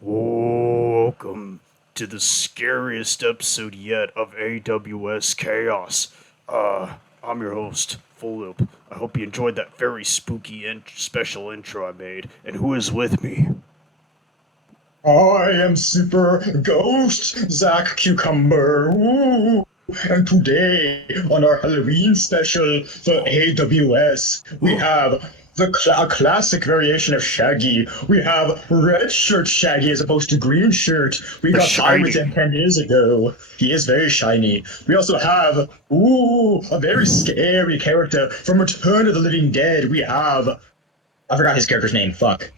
Welcome to the scariest episode yet of AWS Chaos. I'm your host, Full Loop. I hope you enjoyed that very spooky and special intro I made. And who is with me? I am Super Ghost Zach Cucumber. Ooh. And today, on our Halloween special for AWS, we have a classic variation of Shaggy. We have red shirt Shaggy as opposed to green shirt. We The got time with Shiny. him 10 years ago. He is very shiny. We also have, a very scary character from Return of the Living Dead. I forgot his character's name. Fuck.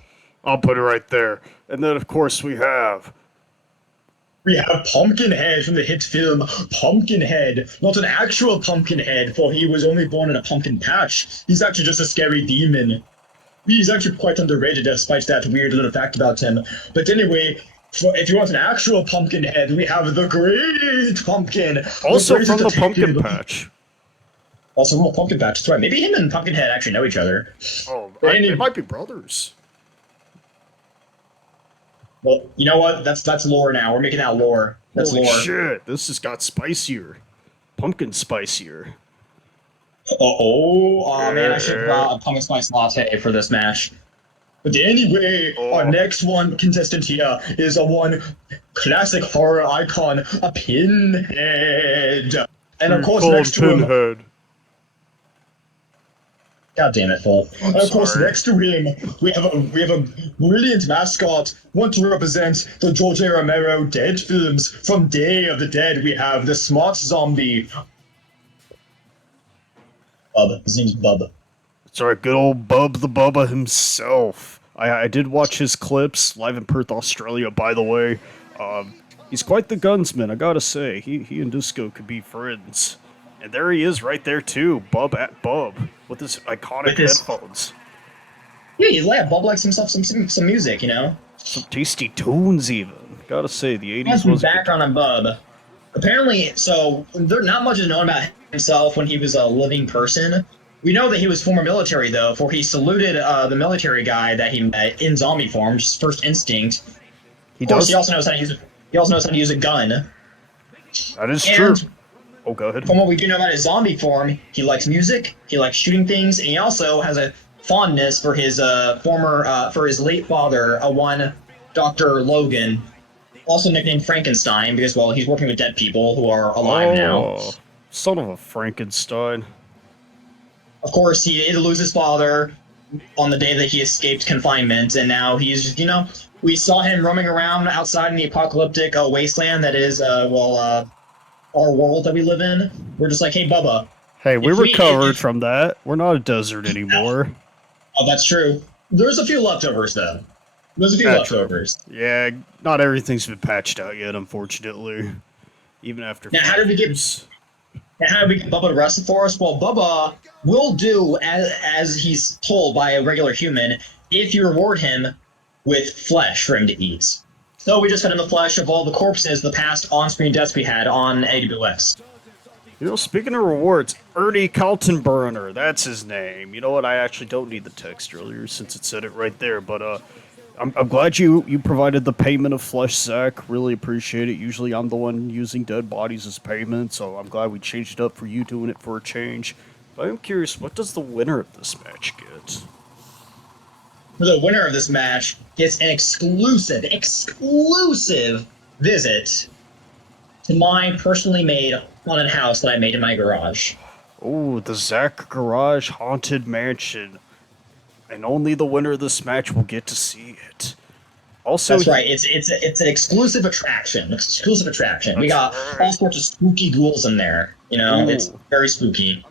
I'll put it right there. And then, of course, We have Pumpkinhead from the hit film Pumpkinhead. Not an actual Pumpkinhead, for he was only born in a pumpkin patch. He's actually just a scary demon. He's actually quite underrated despite that weird little fact about him. But anyway, if you want an actual Pumpkinhead, we have the Great Pumpkin. also The from the Pumpkin detective. Patch. Also from a pumpkin patch. That's right. Maybe him and Pumpkinhead actually know each other. They might be brothers. Well, you know what? That's lore now. We're making that lore. That's Holy lore. shit, this has got spicier. Pumpkin spicier. Oh man, I should have brought a pumpkin spice latte for this match. But anyway, our next one contestant here is a one classic horror icon, a Pinhead. And of course, next to him, Pinhead. God damn it, Paul. And of course, sorry. next to him, we have a brilliant mascot, one to represent the George A. Romero Dead films. From Day of the Dead, we have the smart zombie. Bub. His name's Bub. Sorry, good old Bub the Bubba himself. I did watch his clips live in Perth, Australia, by the way. He's quite the gunsman, I gotta say. He and Disco could be friends. And there he is right there, too. Bub at Bub. With his iconic With his- headphones. Yeah, Bub likes himself some music, you know? Some tasty tunes, even. Gotta say, the 80s Has some was. background on Bub. Apparently, so there not much is known about himself when he was a living person. We know that he was former military though, for he saluted the military guy that he met in zombie form, just first instinct. He Of course, does. he also knows how to use. He also knows how to use a gun. That is And true. Oh, go ahead. from what we do know about his zombie form, he likes music, he likes shooting things, and he also has a fondness for his for his late father, one Dr. Logan, also nicknamed Frankenstein, because well, he's working with dead people who are alive now. Son of a Frankenstein. Of course, he did lose his father on the day that he escaped confinement, and now he's, we saw him roaming around outside in the apocalyptic wasteland that is, our world that we live in. We're just like, hey, Bubba. Hey, we recovered from that. We're not a desert anymore. Oh, that's true. There's a few leftovers, though. There's a few leftovers. Yeah, not everything's been patched out yet, unfortunately. Even after. Now, how did we get Bubba to wrestle for us? Well, Bubba will do as he's told by a regular human if you reward him with flesh for him to eat. So we just fed him the flesh of all the corpses, the past on-screen deaths we had on AWS. Speaking of rewards, Ernie Kaltenbrunner, that's his name. You know what? I actually don't need the text earlier since it said it right there, but I'm glad you provided the payment of flesh, Zach. Really appreciate it. Usually I'm the one using dead bodies as payment, so I'm glad we changed it up for you doing it for a change. But I'm curious, what does the winner of this match get? The winner of this match gets an exclusive visit to my personally made haunted house that I made in my garage. Oh, the Zach Garage Haunted Mansion. And only the winner of this match will get to see it. Also, that's right. It's an exclusive attraction. We got all sorts of spooky ghouls in there. It's very spooky.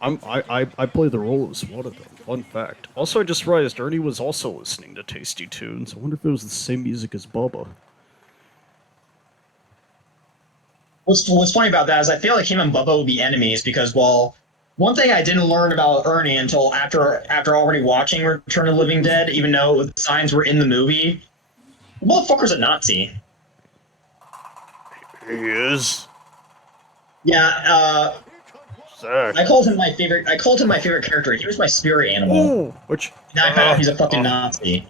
I play the role as one of them. Fun fact. Also, I just realized Ernie was also listening to Tasty Tunes. I wonder if it was the same music as Bubba. What's funny about that is I feel like him and Bubba would be enemies because, well, one thing I didn't learn about Ernie until after already watching Return of the Living Dead, even though the signs were in the movie, the motherfucker's a Nazi. He is? Yeah, Zach. I called him my favorite character. He was my spirit animal. Which? Now I found out he's a fucking Nazi.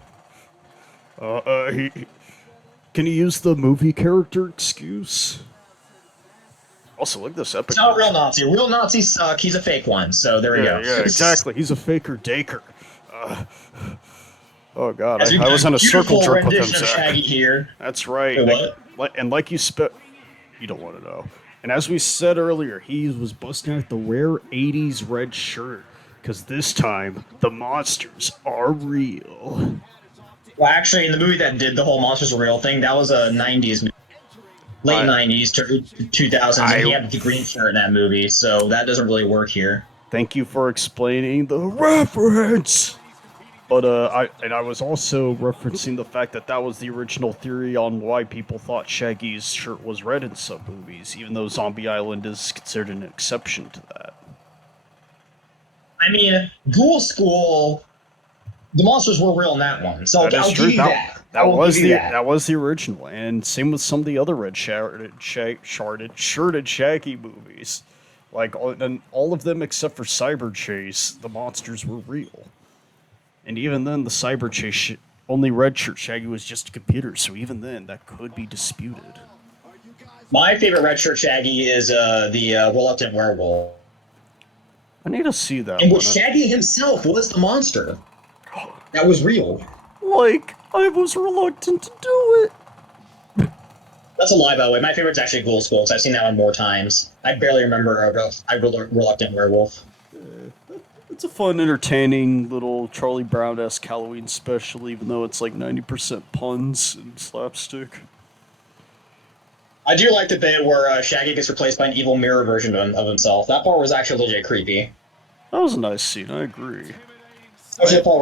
Can you use the movie character excuse? Also, look at this epic. It's not a real Nazi. Real Nazis suck. He's a fake one. So there we go. Yeah, exactly. He's a faker daker. Oh god, As we I got was on a circle beautiful jerk with him, rendition of Zach. Shaggy here. That's right. Wait, what? And like you you don't want to know. And as we said earlier, he was busting out the rare 80s red shirt. Because this time, the monsters are real. Well, actually, in the movie that did the whole monsters are real thing, that was a 90s movie. Late 90s to 2000s, and he had the green shirt in that movie, so that doesn't really work here. Thank you for explaining the reference! But I was also referencing the fact that that was the original theory on why people thought Shaggy's shirt was red in some movies, even though Zombie Island is considered an exception to that. I mean, Ghoul School, the monsters were real in that one, so I'll give you that. That was the original, and same with some of the other red shirted Shaggy movies. Like all of them except for Cyber Chase, the monsters were real. And even then, the Cyber Chase only red shirt Shaggy was just a computer, so even then, that could be disputed. My favorite red shirt Shaggy is the Reluctant Werewolf. I need to see that. In which Shaggy himself was the monster. That was real. Like, I was reluctant to do it. That's a lie, by the way. My favorite's actually Ghoul School, because I've seen that one more times. I barely remember a Reluctant Werewolf. It's a fun, entertaining little Charlie Brown-esque Halloween special, even though it's like 90% puns and slapstick. I do like the bit where Shaggy gets replaced by an evil mirror version of himself. That part was actually legit creepy. That was a nice scene, I agree. Especially the part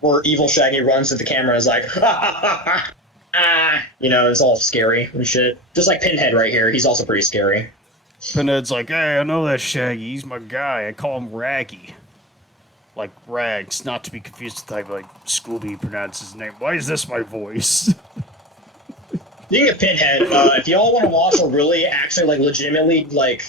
where evil Shaggy runs to the camera and is like, ha ha ha ha, ah. You know, it's all scary and shit. Just like Pinhead right here, he's also pretty scary. Pinhead's like, hey, I know that Shaggy, he's my guy, I call him Raggy. Like Rags, not to be confused with like Scooby pronounces his name. Why is this my voice? Being a Pinhead, if y'all want to watch a really, actually, like, legitimately, like,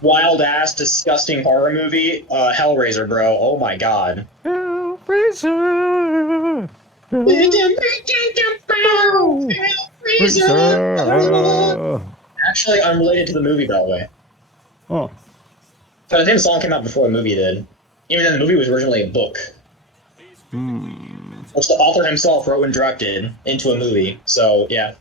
wild-ass, disgusting horror movie, Hellraiser, bro. Oh my god. Hellraiser! Hellraiser! Actually, unrelated to the movie, by the way. Oh. So I think the song came out before the movie did. Even though the movie was originally a book. Which the author himself wrote and directed into a movie. So, yeah.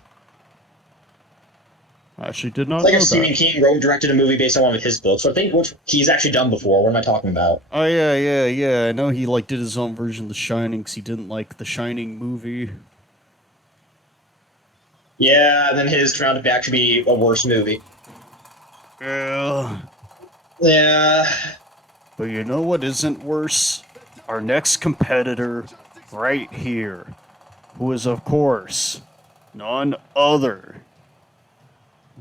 I actually did not it's like know if Stephen that. King wrote and directed a movie based on one of his books. So I think which he's actually done before. What am I talking about? Oh, yeah. I know he, like, did his own version of The Shining because he didn't like The Shining movie. Yeah, then his turned out to actually be a worse movie. Yeah. Yeah. But you know what isn't worse? Our next competitor right here, who is, of course, none other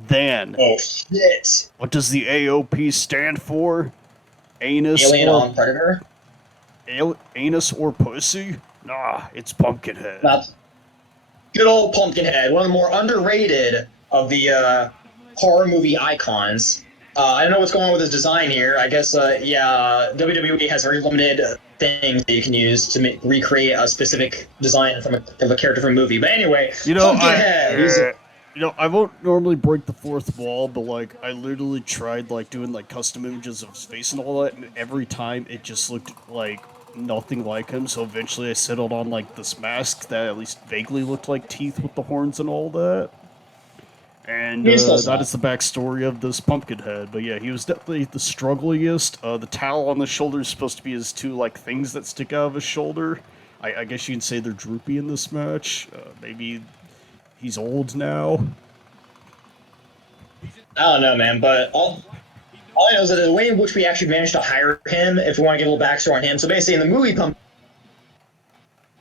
than... Oh, shit. What does the AOP stand for? Anus Alien or... on Predator? Anus or pussy? Nah, it's Pumpkinhead. Not... Good old Pumpkinhead, one of the more underrated of the horror movie icons. I don't know what's going on with his design here. I guess, WWE has very limited things that you can use to recreate a specific design of a character from a movie. But anyway, Pumpkinhead! I won't normally break the fourth wall, but, like, I literally tried, like, doing, like, custom images of his face and all that, and every time it just looked like nothing like him, so eventually I settled on, like, this mask that at least vaguely looked like teeth with the horns and all that. And that is the backstory of this Pumpkinhead. But yeah, he was definitely the struggliest. The towel on the shoulder is supposed to be his two, like, things that stick out of his shoulder. I guess you can say they're droopy in this match. Maybe he's old now. I don't know, man, but all I know is that the way in which we actually managed to hire him, if we want to give a little backstory on him, so basically in the movie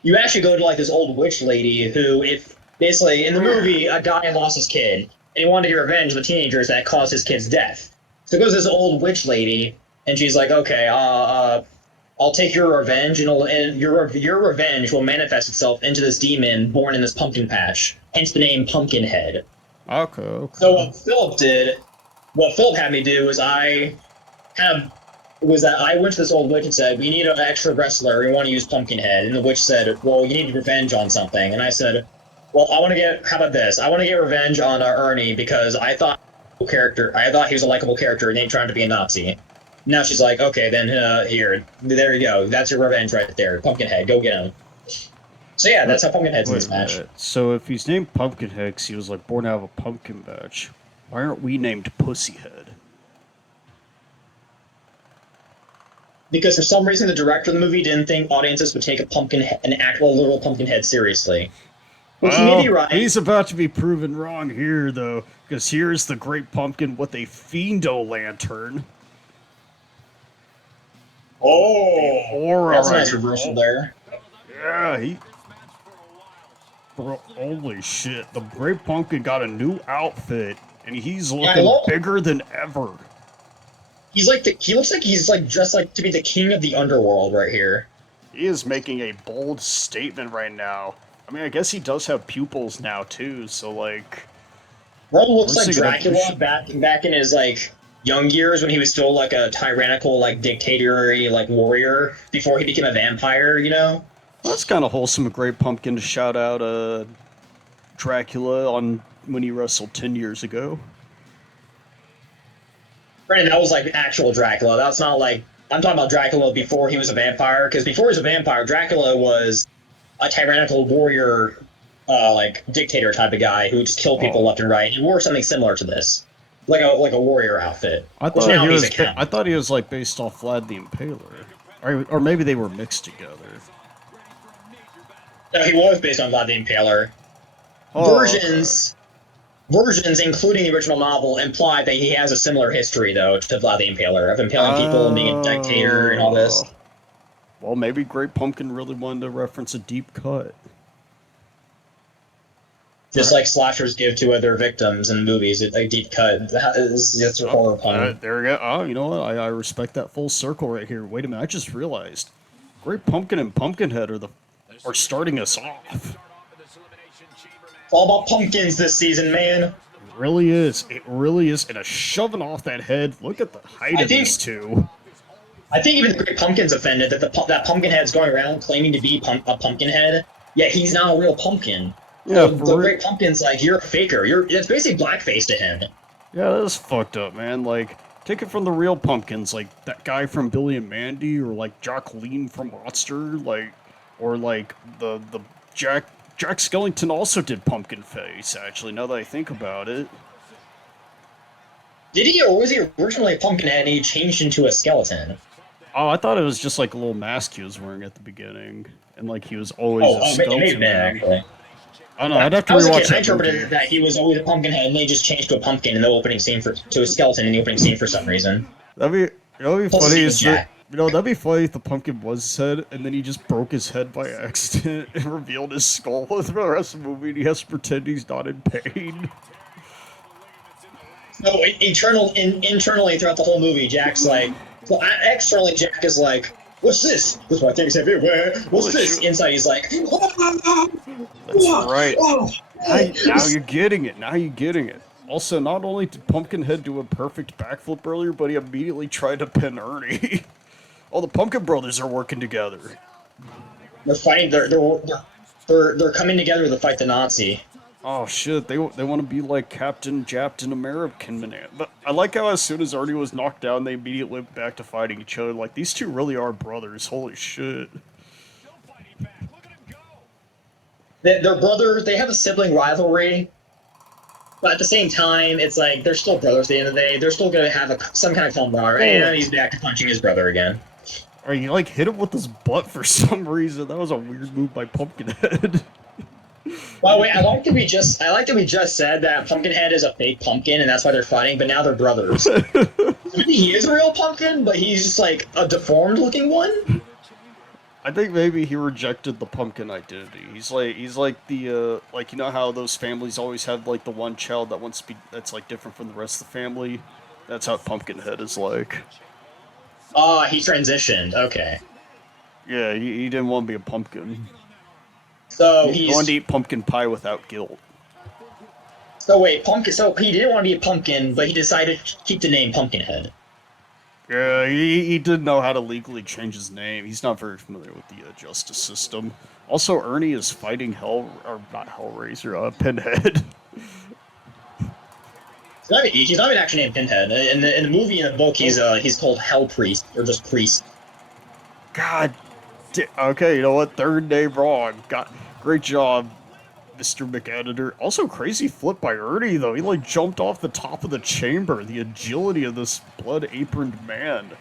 you actually go to, like, this old witch lady who, if basically in the movie a guy lost his kid and he wanted to get revenge on the teenagers that caused his kid's death. So it goes to this old witch lady and she's like, okay, I'll take your revenge, and your revenge will manifest itself into this demon born in this pumpkin patch, hence the name Pumpkinhead. Okay. So what Philip had me do is I kind of was that I went to this old witch and said, "We need an extra wrestler. We want to use Pumpkinhead." And the witch said, "Well, you need revenge on something." And I said, "Well, I want to get. How about this? I want to get revenge on Ernie because I thought he was a likable character, and they trying to be a Nazi." Now she's like, "Okay, then here, there you go. That's your revenge right there, Pumpkinhead. Go get him." So yeah, that's how Pumpkinhead's in Wait this a match. minute. So if he's named Pumpkinhead 'cause he was like born out of a pumpkin patch, why aren't we named Pussyhead? Because for some reason, the director of the movie didn't think audiences would take an actual literal Pumpkinhead seriously. Which he may be Well, right. he's about to be proven wrong here, though, because here's the Great Pumpkin with a Fiendo lantern. Oh, Aura that's a right nice here. reversal Oh, there. yeah, he. Bro, holy shit! The Great Pumpkin got a new outfit, and he's Yeah, I looking love. bigger than ever. He looks like he's like dressed like to be the king of the underworld right here. He is making a bold statement right now. I mean, I guess he does have pupils now too, so like, Norville we're looks like seeing an Dracula evolution. back in his like young years when he was still like a tyrannical like dictator like warrior before he became a vampire. You know. Well, that's kind of wholesome. A Great Pumpkin to shout out Dracula on when he wrestled 10 years ago. Granted, that was like actual Dracula. That's not like I'm talking about Dracula before he was a vampire. Because before he was a vampire, Dracula was a tyrannical warrior, like dictator type of guy who would just kill people Oh, left and right. He wore something similar to this, like a warrior outfit. I Which thought now he he's a was. count. I thought he was like based off Vlad the Impaler, or maybe they were mixed together. No, he was based on Vlad the Impaler. Oh, okay. Versions, versions, including the original novel, imply that he has a similar history though to Vlad the Impaler of impaling people and being a dictator and all this. Well, maybe Great Pumpkin really wanted to reference a deep cut. Just like slashers give to other victims in movies, a deep cut. That's a Oh, horror pun. there we go. Oh, you know what? I respect that full circle right here. Wait a minute, I just realized, Great Pumpkin and Pumpkinhead are starting us off. It's all about pumpkins this season, man. It really is. It really is. And a shoving off that head. Look at the height I of these think two. I think even the Great Pumpkin's offended that that Pumpkinhead's going around claiming to be a Pumpkinhead, yet he's not a real pumpkin. Yeah, So the for Great Pumpkin's like, you're a faker. It's basically blackface to him. yeah, that's fucked up, man. Like, take it from the real pumpkins, like that guy from Billy and Mandy, or like Jacqueline from Monster, like, or like the Jack Skellington also did Pumpkin Face. Actually, now that I think about it. Did he, or was he originally a Pumpkinhead and he changed into a skeleton? Oh, I thought it was just like a little mask he was wearing at the beginning, and like he was always Oh, a it may have skeleton been man. actually. I don't know. I'd have to I was a rewatch kid. I that movie. interpreted that he was always a Pumpkinhead and they just changed to a pumpkin in the opening scene to a skeleton in the opening scene for some reason. That'd be Plus, his funny. name was Is that Jack. that'd be funny if the pumpkin was his head, and then he just broke his head by accident and revealed his skull for the rest of the movie. And he has to pretend he's not in pain. So internally throughout the whole movie, Jack's like, so externally Jack is like, "What's this? This my things everywhere. What's Holy this?" shit! Inside he's like, That's right. Now "Oh." you're getting it. Now you're getting it. Also, not only did Pumpkinhead do a perfect backflip earlier, but he immediately tried to pin Ernie. All the Pumpkin Brothers are working together. They're fighting. They're coming together to fight the Nazi. Oh shit, they want to be like Captain Japton American Man. But I like how as soon as Ernie was knocked down, they immediately went back to fighting each other. Like, these two really are brothers. Holy shit. They're brothers. They have a sibling rivalry, but at the same time, it's like they're still brothers. At the end of the day, they're still gonna have some kind of camaraderie. Oh, And he's back to punching his brother again. or you like hit him with his butt for some reason. That was a weird move by Pumpkinhead. By the way, I like that we just said that Pumpkinhead is a fake pumpkin, and that's why they're fighting. But now they're brothers. Maybe he is a real pumpkin, but he's just like a deformed-looking one. I think maybe he rejected the pumpkin identity. He's like the like, you know how those families always have like the one child that wants to be that's like different from the rest of the family. That's how Pumpkinhead is like. Ah, he transitioned. Okay, Yeah, he didn't want to be a pumpkin. so He wanted to he's eat pumpkin pie without guilt. so wait, pumpkin. So he didn't want to be a pumpkin, but he decided to keep the name Pumpkinhead. Yeah, he did know how to legally change his name. He's not very familiar with the justice system. Also, Ernie is fighting or not Hellraiser, Pinhead. He's not even actually named Pinhead. In the movie and the book, he's called Hell Priest or just Priest. God, okay, you know what? Third name wrong. Great job, Mr. McEditor. Also, crazy flip by Ernie though. He like jumped off the top of the chamber. The agility of this blood-aproned man.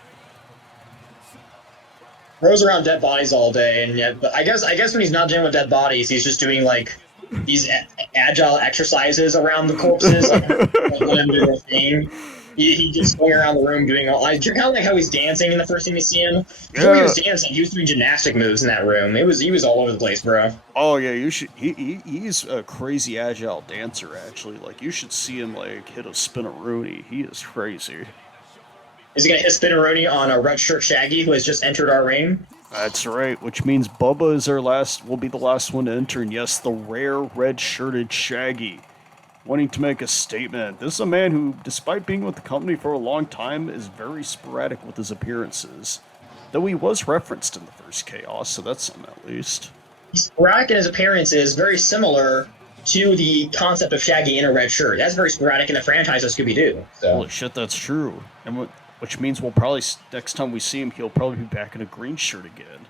Throws around dead bodies all day, and yet, but I guess when he's not dealing with dead bodies, he's just doing like these agile exercises around the corpses, like let him do a thing. He just going around the room doing all. Kind of like how he's dancing in the first time you see him. Before he was dancing, he was doing gymnastic moves in that room. He was all over the place, bro. Oh yeah, you should. He's a crazy agile dancer. Actually, like you should see him like hit a spinaroonie. He is crazy. Is he gonna hit spinaroonie on a red shirt Shaggy who has just entered our ring? That's right, which means Bubba is will be the last one to enter, and yes, the rare red-shirted Shaggy. Wanting to make a statement. This is a man who, despite being with the company for a long time, is very sporadic with his appearances. Though he was referenced in the first Chaos, so that's something at least. He's sporadic in his appearances, very similar to the concept of Shaggy in a red shirt. That's very sporadic in the franchise of Scooby-Doo. So. Holy shit, that's true. And which means we'll probably, next time we see him, he'll probably be back in a green shirt again.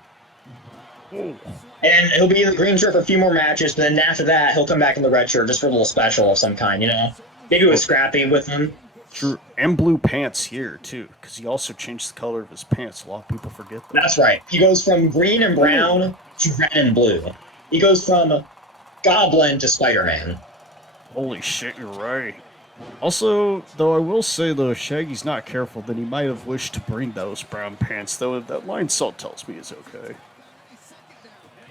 Oh. And he'll be in the green shirt for a few more matches, but then after that, he'll come back in the red shirt just for a little special of some kind, you know? Maybe with Scrappy with him. True. And blue pants here, too, because he also changed the color of his pants. A lot of people forget that. That's right. He goes from green and brown to red and blue. He goes from Goblin to Spider-Man. Holy shit, you're right. Also, though I will say, though, if Shaggy's not careful, then he might have wished to bring those brown pants, though that line salt tells me is okay.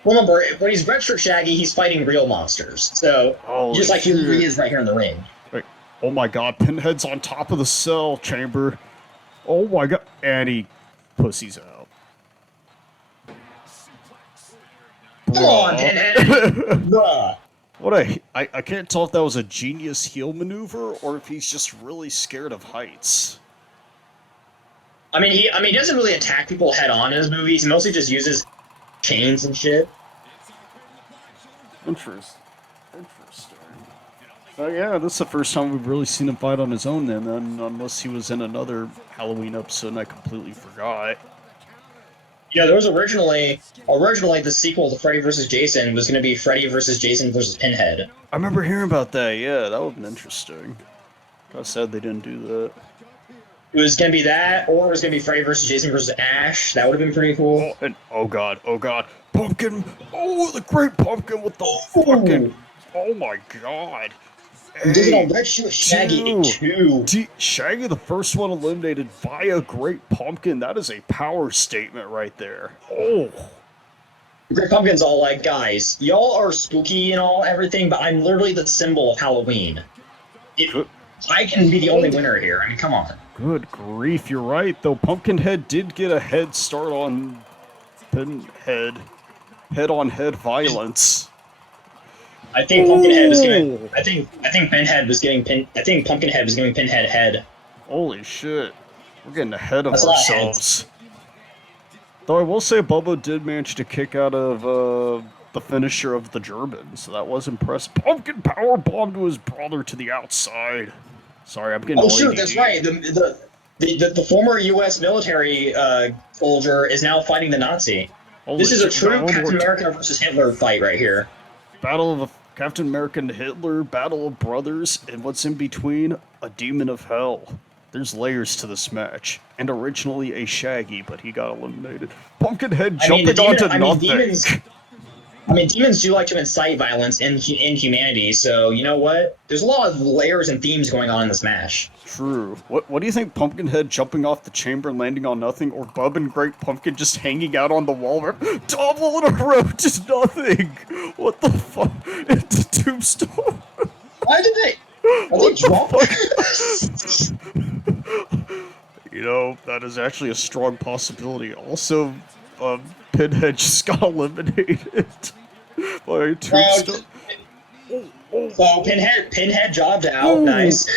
Remember, when he's red shirt Shaggy, he's fighting real monsters. So, just like he is right here in the ring. Wait, oh my god, Pinhead's on top of the cell chamber. Oh my god, and he pussies out. Come on, Pinhead! Bruh. I can't tell if that was a genius heel maneuver or if he's just really scared of heights. I mean, he doesn't really attack people head on in his movies. He mostly just uses chains and shit. Interesting. Yeah, this is the first time we've really seen him fight on his own then, unless he was in another Halloween episode and I completely forgot. Yeah, there was originally the sequel to Freddy vs. Jason was going to be Freddy vs. Jason vs. Pinhead. I remember hearing about that, yeah, that would have been interesting. I said they didn't do that. It was going to be that, or it was going to be Freddy vs. Jason vs. Ash. That would have been pretty cool. Oh god, Pumpkin! Oh, the great Pumpkin with the fucking... Oh my god! He does it on Red Shirt Shaggy too. Shaggy, the first one eliminated via Great Pumpkin. That is a power statement right there. Oh. Great Pumpkin's all like, guys, y'all are spooky and all everything, but I'm literally the symbol of Halloween. I can be the only winner here. I mean, come on. Good grief, you're right. Though Pumpkinhead did get a head start on Pinhead. Head-on-head violence. I think Pumpkinhead was giving. I think Pinhead was giving I think Pumpkinhead was giving Pinhead head. Holy shit! We're getting ahead of ourselves. Though I will say, Bubba did manage to kick out of the finisher of the German, so that was impressive. Pumpkin power bomb to his brother to the outside. Sorry, I'm getting. Oh shoot, that's right. The former U.S. military soldier is now fighting the Nazi. This is a true Captain America versus Hitler fight right here. Battle of Captain America and Hitler, battle of brothers, and what's in between? A demon of hell. There's layers to this match. And originally a Shaggy, but he got eliminated. Pumpkinhead jumping onto nothing. Demons do like to incite violence in humanity, so you know what? There's a lot of layers and themes going on in this match. True. What do you think, Pumpkinhead jumping off the chamber and landing on nothing, or Bub and Great Pumpkin just hanging out on the wall where double in a row to nothing? What the fuck? It's a tombstone. Why did they? Are they drunk? You know, that is actually a strong possibility. Also, Pinhead just got eliminated by a tombstone. So Pinhead jobbed out. Ooh. Nice.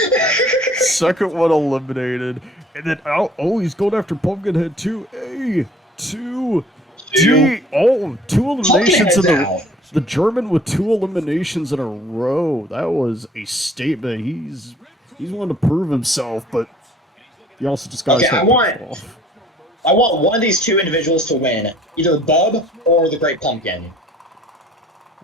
Second one eliminated. And then, oh, he's going after Pumpkinhead too. A, 2, Two. D. Oh, 2 eliminations in Pumpkinhead's out. the German with 2 eliminations in a row. That was a statement. He's wanting to prove himself, but he also just got Okay, his head kicked off. I want one of these two individuals to win, either Bub or the Great Pumpkin.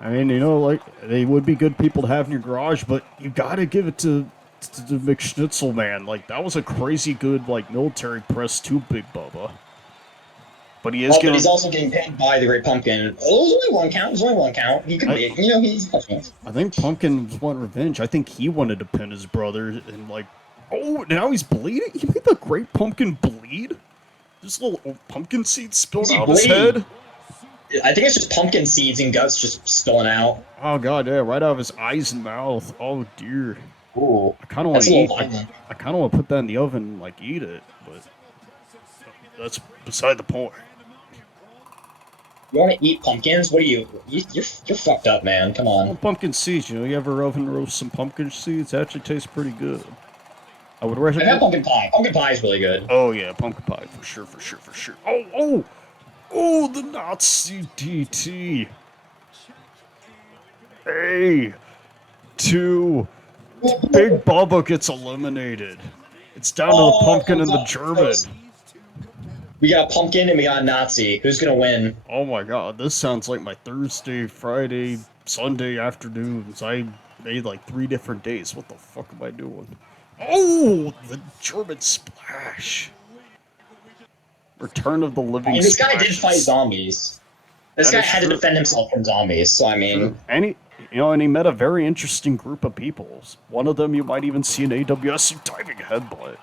I mean, like, they would be good people to have in your garage, but you gotta give it to McSchnitzel, man. Like, that was a crazy good, like, military press to Big Bubba. But he is But getting... he's also getting pinned by the Great Pumpkin. It was only one count. It was only one count. He could be, he's a chance. I think Pumpkin wanted revenge. I think he wanted to pin his brother, and, like, oh, now he's bleeding? He made the Great Pumpkin bleed? This little pumpkin seed spilled out his head? I think it's just pumpkin seeds and guts just spilling out. Oh god, yeah, right out of his eyes and mouth. Oh dear. Ooh, I kind of want to eat. I kind of want to put that in the oven and like eat it, but that's beside the point. You want to eat pumpkins? What are you? You're fucked up, man. Come on. Well, pumpkin seeds. You ever oven roast some pumpkin seeds? It actually tastes pretty good. I would recommend. I have pumpkin pie. Pumpkin pie is really good. Oh yeah, pumpkin pie for sure. Oh, the Nazi DT. A, 2. Big Bubba gets eliminated. It's down to the pumpkin and the German. We got pumpkin and we got Nazi. Who's gonna win? Oh my god, this sounds like my Thursday, Friday, Sunday afternoons. I made like 3 different days. What the fuck am I doing? Oh, the German splash. Return of the living This guy splashes. did fight zombies. This guy had to defend himself from zombies, so I mean... And he met a very interesting group of people. One of them you might even see an AWS diving headbutt.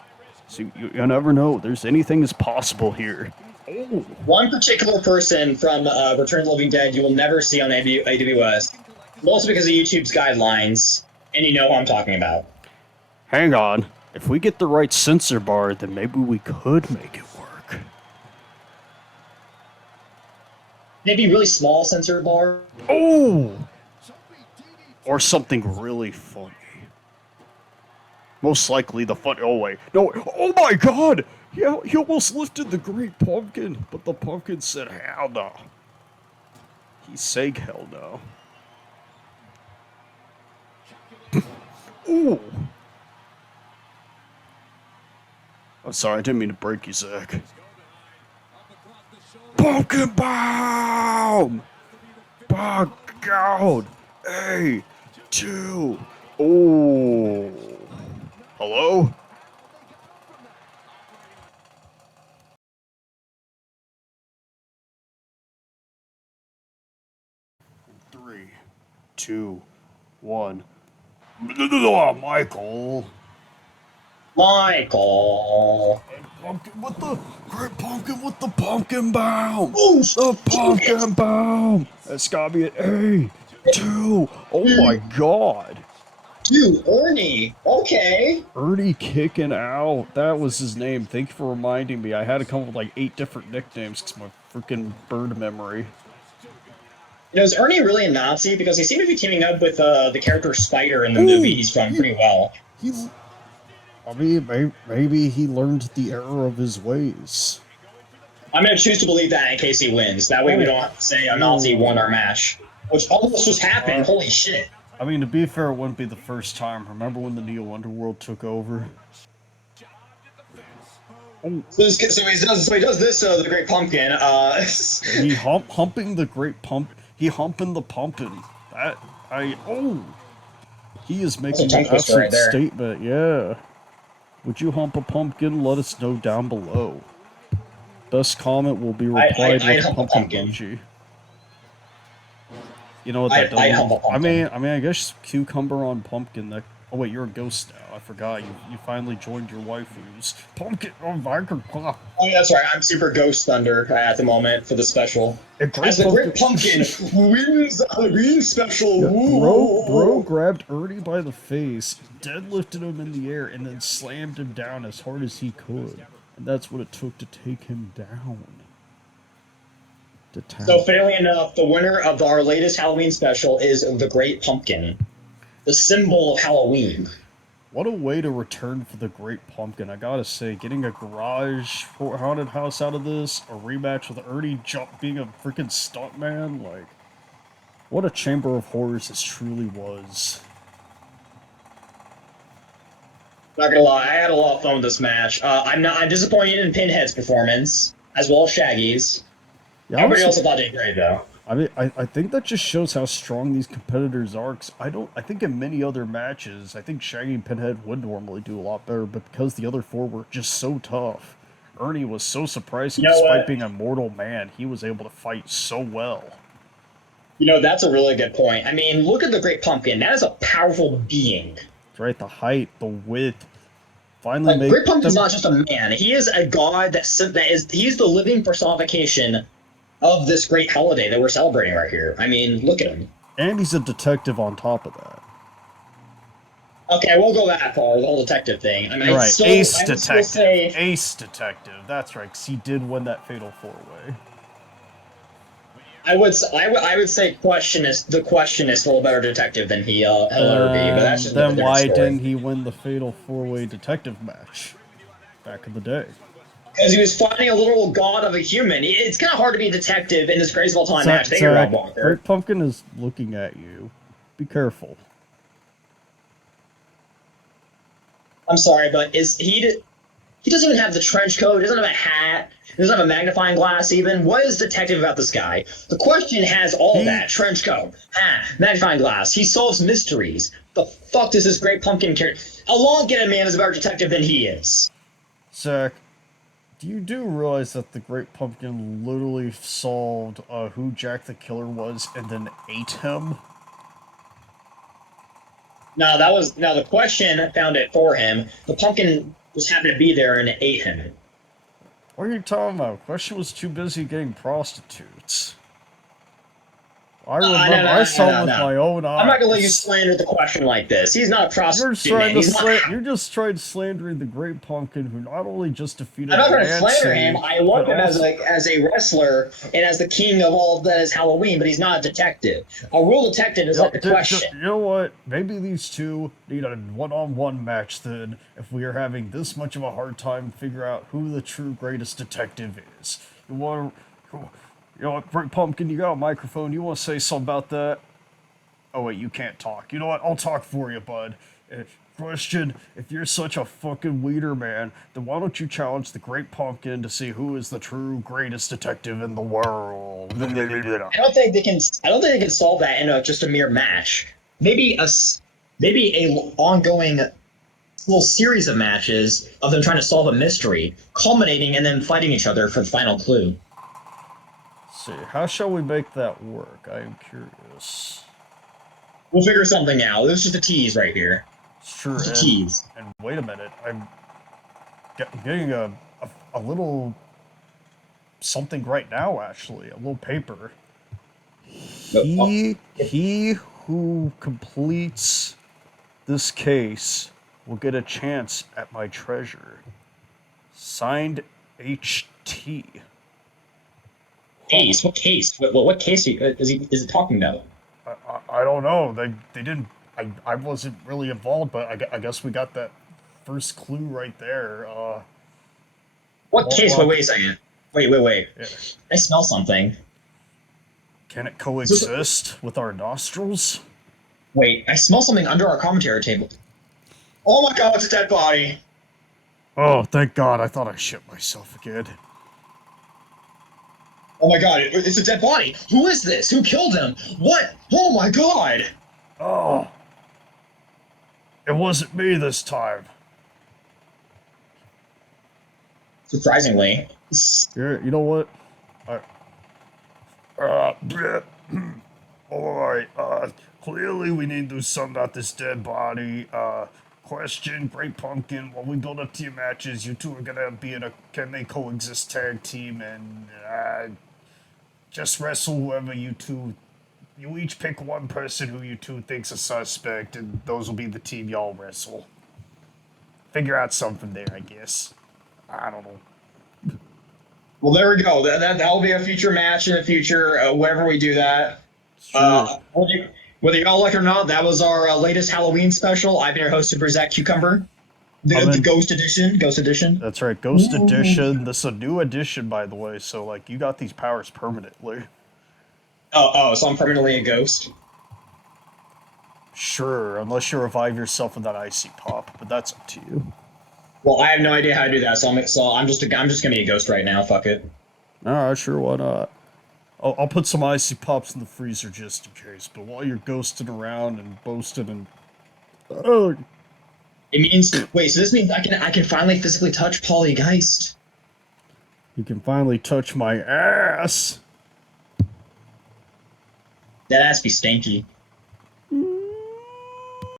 So you never know. There's anything is possible here. Oh. One particular person from Return of the Living Dead you will never see on AWS. Mostly because of YouTube's guidelines, and you know who I'm talking about. Hang on. If we get the right sensor bar, then maybe we could make it work. Maybe really small sensor bar. Oh! Or something really funny. Most likely the fun. Oh, wait. No. Oh, my God! He almost lifted the Great Pumpkin, but the pumpkin said, hell no. He said, hell no. Ooh! I'm sorry, I didn't mean to break you, Zach. Pumpkin bomb! By God! A, 2. Oh. Hello? Three, 2, 1. Michael. Pumpkin with the Great Pumpkin with the pumpkin bomb. Ooh, The pumpkin bomb. That's gotta be an A, 2. Oh my God. Dude, Ernie. Okay. Ernie kicking out. That was his name. Thank you for reminding me. I had to come up with like 8 different nicknames because my freaking bird memory. Is Ernie really a Nazi? Because he seemed to be teaming up with the character Spider in the movie he's from pretty well. I mean, maybe he learned the error of his ways. I'm going to choose to believe that in case he wins. That way we don't have to say a Nazi won our match. Which almost just happened. Holy shit. I mean, to be fair, it wouldn't be the first time. Remember when the Neo Underworld took over? So he does this, the Great Pumpkin. He humping the Great Pump. He humping the pumpkin. He is making an absolute statement. Yeah. Would you hump a pumpkin? Let us know down below. Best comment will be replied with a pumpkin emoji. You know what that does? I mean, I guess cucumber on pumpkin. That. Oh wait, you're a ghost now. I forgot. You finally joined your waifus. Pumpkin. Oh that's right. I'm Super Ghost Thunder at the moment for the special. As the Great Pumpkin wins the green special. Yeah, bro grabbed Ernie by the face, deadlifted him in the air, and then slammed him down as hard as he could. And that's what it took to take him down. So, funnily enough, the winner of our latest Halloween special is the Great Pumpkin, the symbol of Halloween. What a way to return for the Great Pumpkin. I gotta say, getting a garage haunted house out of this, a rematch with Ernie being a freaking stuntman, like, what a chamber of horrors this truly was. Not gonna lie, I had a lot of fun with this match. I'm disappointed in Pinhead's performance, as well as Shaggy's. Yeah, Everybody else I thought did great though. I mean, I think that just shows how strong these competitors are. 'Cause I think in many other matches, I think Shaggy and Pinhead would normally do a lot better, but because the other four were just so tough, Ernie was so surprising. You know Despite what? being a mortal man, he was able to fight so well. You know, that's a really good point. I mean, look at the Great Pumpkin. That is a powerful being. Right, the height, the width, finally Like, make Great Pumpkin's them. not just a man. He is a god he's the living personification of this great holiday that we're celebrating right here. I mean, look at him. And he's a detective on top of that. Okay, we'll go that far, the whole detective thing. I mean, You're right, ace I would still detective. say, Ace detective. That's right, 'cause he did win that fatal four-way. I would say the question is still a better detective than he'll ever be, but that's just a Then different why story. didn't he win the fatal four-way detective match back in the day? Because he was fighting a little god of a human. It's kind of hard to be a detective in this crazy of all time match. Thank you, Rob Walker. Great Pumpkin is looking at you. Be careful. I'm sorry, but he doesn't even have the trench coat. He doesn't have a hat. He doesn't have a magnifying glass even. What is detective about this guy? The question has all of that. Trench coat, hat, magnifying glass. He solves mysteries. The fuck does this Great Pumpkin care? A long-getted man is a better detective than he is. Zach, do realize that the Great Pumpkin literally solved who Jack the Killer was and then ate him? No, the question found it for him. The pumpkin just happened to be there and it ate him. What are you talking about? Question was too busy getting prostitutes. I remember I saw it with my own eyes. I'm not gonna let you slander the question like this. He's not a prostitute. You're just trying slandering the Great Pumpkin, who not only just defeated. I'm not trying to slander him. I love him as a wrestler and as the king of all that is Halloween, but he's not a detective. A real detective is like the question. You know what? Maybe these two need a one-on-one match then, if we are having this much of a hard time figure out who the true greatest detective is. You know what, Great Pumpkin, you got a microphone. You want to say something about that? Oh, wait, you can't talk. You know what? I'll talk for you, bud. Question, if you're such a fucking leader, man, then why don't you challenge the Great Pumpkin to see who is the true greatest detective in the world? I don't think they can solve that in just a mere match. Maybe a ongoing little series of matches of them trying to solve a mystery, culminating and then fighting each other for the final clue. See, how shall we make that work? I am curious. We'll figure something out. This is just a tease right here. It's true. Just a tease. And wait a minute, I'm getting a little something right now. Actually, a little paper. He who completes this case will get a chance at my treasure. Signed, H.T. Case? What case? What case is it talking about? I don't know. They didn't. I wasn't really involved, but I guess we got that first clue right there. What case? Wait a second. Wait. Yeah. I smell something. Can it coexist with our nostrils? Wait, I smell something under our commentary table. Oh my god, it's a dead body! Oh, thank God. I thought I shit myself again. Oh my god, it's a dead body! Who is this? Who killed him? What? Oh my god! Oh. It wasn't me this time. Surprisingly. You know what? Alright, clearly we need to do something about this dead body. Question, Great Pumpkin, while we build up to your matches, you two are gonna be in a can they coexist tag team and, just wrestle whoever you each pick one person who you two think's a suspect, and those will be the team y'all wrestle. Figure out something there, I guess. I don't know. Well, there we go. That'll be a future match in the future, wherever we do that. Whether y'all like it or not, that was our latest Halloween special. I've been your host, Super Zach Cucumber. I'm The in. Ghost Edition. Ghost Edition. That's right, Ghost Edition. This is a new edition, by the way. So like, you got these powers permanently. So I'm permanently a ghost. Sure, unless you revive yourself with that icy pop, but that's up to you. Well, I have no idea how to do that, I'm just gonna be a ghost right now. Fuck it. Alright, sure, why not? I'll put some icy pops in the freezer just in case. But while you're ghosting around and boasting and It means wait. So this means I can finally physically touch Polygeist. you can finally touch my ass. That ass be stanky.